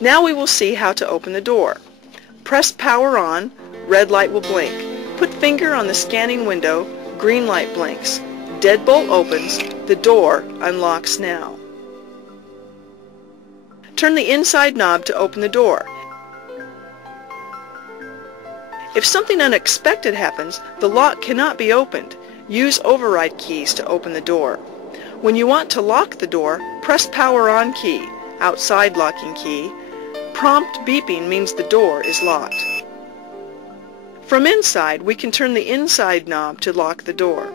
Now we will see how to open the door. Press power on, red light will blink. Put finger on the scanning window, green light blinks. Deadbolt opens, the door unlocks now. Turn the inside knob to open the door. If something unexpected happens, the lock cannot be opened. Use override keys to open the door. When you want to lock the door, press power on key, outside locking key. Prompt beeping means the door is locked. From inside, we can turn the inside knob to lock the door.